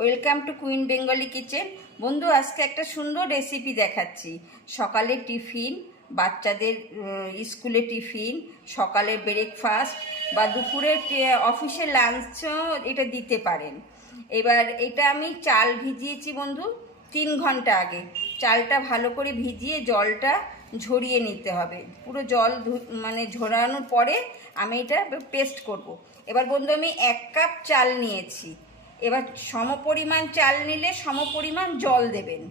Welcome to queen Bengali kitchen. বন্ধু, আজকে একটা সুন্দর রেসিপি দেখাচ্ছি। সকালে টিফিন, বাচ্চাদের স্কুলে টিফিন, সকালে ব্রেকফাস্ট বা দুপুরের অফিসে লাঞ্চও এটা দিতে পারেন। এবার এটা আমি চাল ভিজিয়েছি বন্ধু 3 ঘন্টা আগে। চালটা ভালো করে ভিজিয়ে জলটা ঝরিয়ে নিতে হবে। পুরো জল মানে ঝরানোর পরে আমি এটা পেস্ট করব। এবার বন্ধু, আমি 1 কাপ চাল নিয়েছি। এবার সমপরিমাণ চাল নিলে সমপরিমাণ জল দেবেন।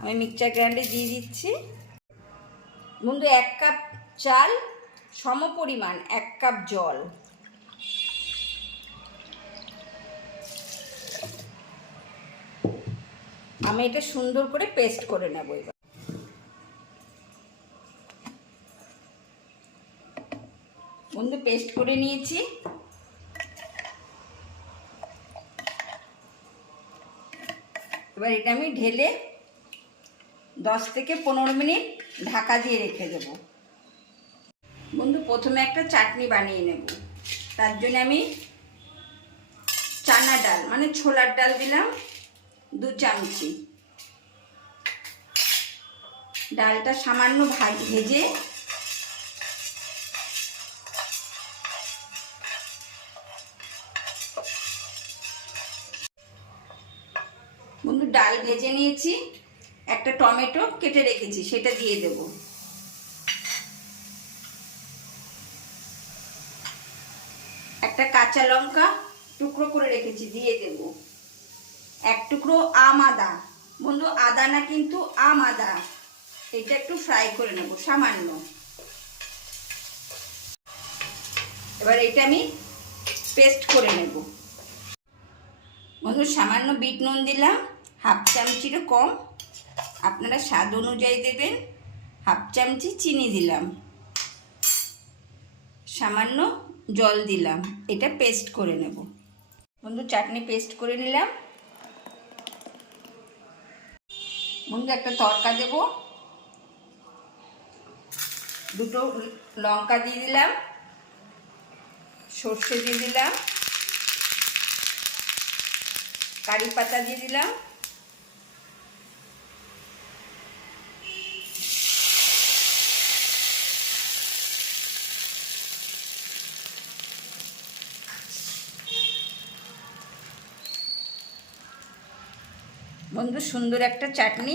আমি মিক্সচার গ্রাইন্ডারে দিয়ে দিচ্ছি বন্ধু। 1 কাপ চাল সমপরিমাণ 1 কাপ জল। আমি এটা সুন্দর করে পেস্ট করে নেব। এবার বন্ধু পেস্ট করে নিয়েছি। এবার এটা আমি ঢেলে 10 থেকে 15 মিনিট ঢাকা দিয়ে রেখে দেব। বন্ধু, প্রথমে একটা চাটনি বানিয়ে নেব। তার জন্য আমি চানা ডাল মানে ছোলার ডাল দিলাম 2 চামচি। ডালটা সামান্য ভেজে বন্ধু ডাল ভেজে নিয়েছি। একটা টমেটো কেটে রেখেছি, সেটা দিয়ে দেব। একটা কাঁচা লঙ্কা টুকরো করে রেখেছি, দিয়ে দেব। 1 টুকরো আম আদা, বন্ধু আদা না কিন্তু আম আদা, এটা একটু ফ্রাই করে নেব সামান্য। এবার এটা আমি পেস্ট করে নেব। বন্ধু সামান্য বিট নুন দিলাম, 1/2 চামচিরও কম, আপনারা স্বাদ অনুযায়ী দেবেন। 1/2 চামচি চিনি দিলাম, সামান্য জল দিলাম। এটা পেস্ট করে নেব বন্ধু। চাটনি পেস্ট করে নিলাম বন্ধু। একটা তড়কা দেব, 2টো লঙ্কা দিয়ে দিলাম, সর্ষে দিয়ে দিলাম, কারি পাতা দিয়ে দিলাম, বন্ধু সুন্দর একটা চাটনি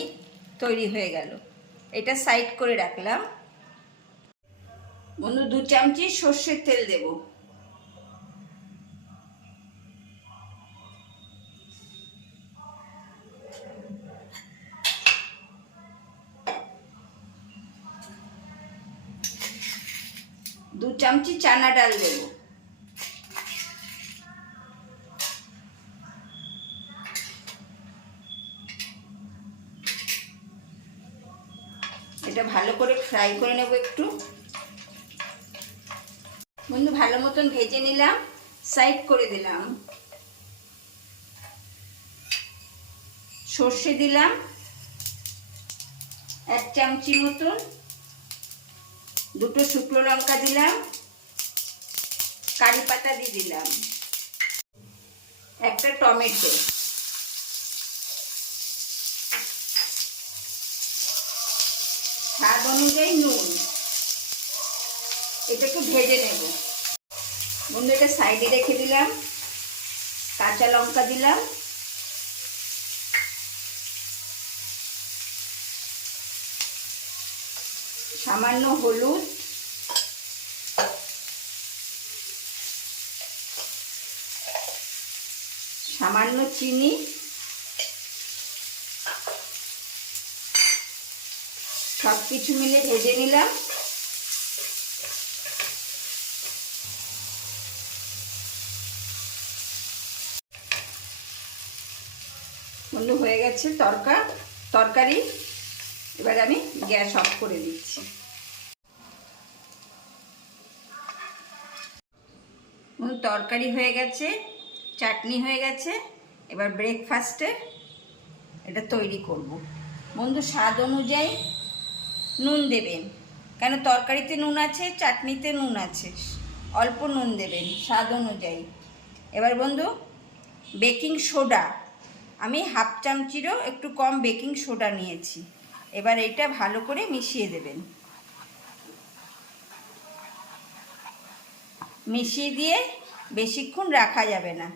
তৈরি হয়ে গেল। এটা সাইড করে রাখলাম বন্ধু। 2 চামচি সর্ষের তেল দেব। দু চামচি চানা ডাল দেব। এটা ভালো করে ফ্রাই করে নেব একটু বন্ধু। ভালো মতন ভেজে নিলাম, সাইড করে দিলাম। সর্ষে দিলাম 1 চামচি মতন, 2টো শুকনো লঙ্কা দিলাম, কারি পাতা দিয়ে দিলাম, একটা টমেটো, স্বাদ অনুযায়ী নুন। এটা একটু ভেজে নেব বন্ধু। এটা সাইডে রেখে দিলাম। কাঁচা লঙ্কা দিলাম, সামান্য হলুদ, সামান্য চিনি, সব কিছু মিলে ভেজে নিলাম। বন্ধু হয়ে গেছে তরকারি। এবার আমি গ্যাস অফ করে দিচ্ছি বন্ধু। তরকারি হয়ে গেছে, চাটনি হয়ে গেছে। এবার ব্রেকফাস্টে এটা তৈরি করব বন্ধু। স্বাদ অনুযায়ী নুন দেবেন, কেন তরকারিতে নুন আছে, চাটনিতে নুন আছে। অল্প নুন দেবেন স্বাদ অনুযায়ী। এবার বন্ধু বেকিং সোডা, আমি হাফ চামচিরও একটু কম বেকিং সোডা নিয়েছি। এবার এটা ভালো করে মিশিয়ে দেবেন। মিশিয়ে দিয়ে বেশিক্ষণ রাখা যাবে না।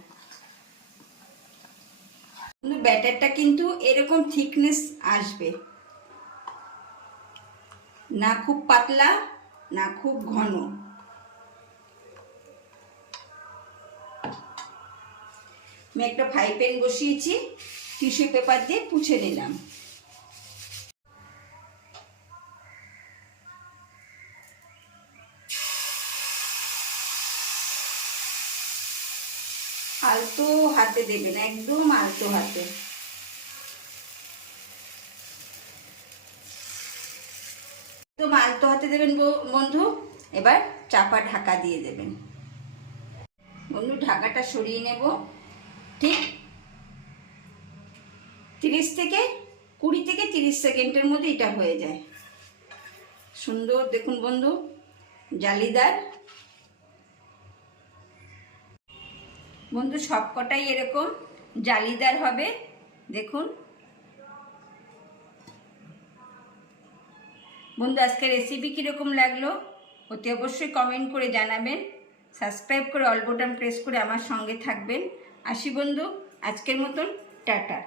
ব্যাটারটা কিন্তু এরকম থিকনেস আসবে, না খুব পাতলা না খুব ঘন। আমি একটা ফ্রাই প্যান বসিয়েছি, টিস্যু পেপার দিয়ে পুছে নিলাম। আলতো হাতে দেবেন, একদম আলতো হাতে। একদম আলতো হাতে দেবেন বন্ধু। এবার চাপা ঢাকা দিয়ে দেবেন। বন্ধু ঢাকাটা সরিয়ে নেব। ঠিক 20 থেকে 30 সেকেন্ডের মধ্যে এটা হয়ে যায়। সুন্দর দেখুন বন্ধু, জালিদার। বন্ধু সবকটাই এরকম জালিদার হবে, দেখুন। বন্ধু আজকের রেসিপি কীরকম লাগলো অতি অবশ্যই কমেন্ট করে জানাবেন। সাবস্ক্রাইব করে অল বাটন প্রেস করে আমার সঙ্গে থাকবেন। আসি বন্ধু, আজকের মতন টাটা।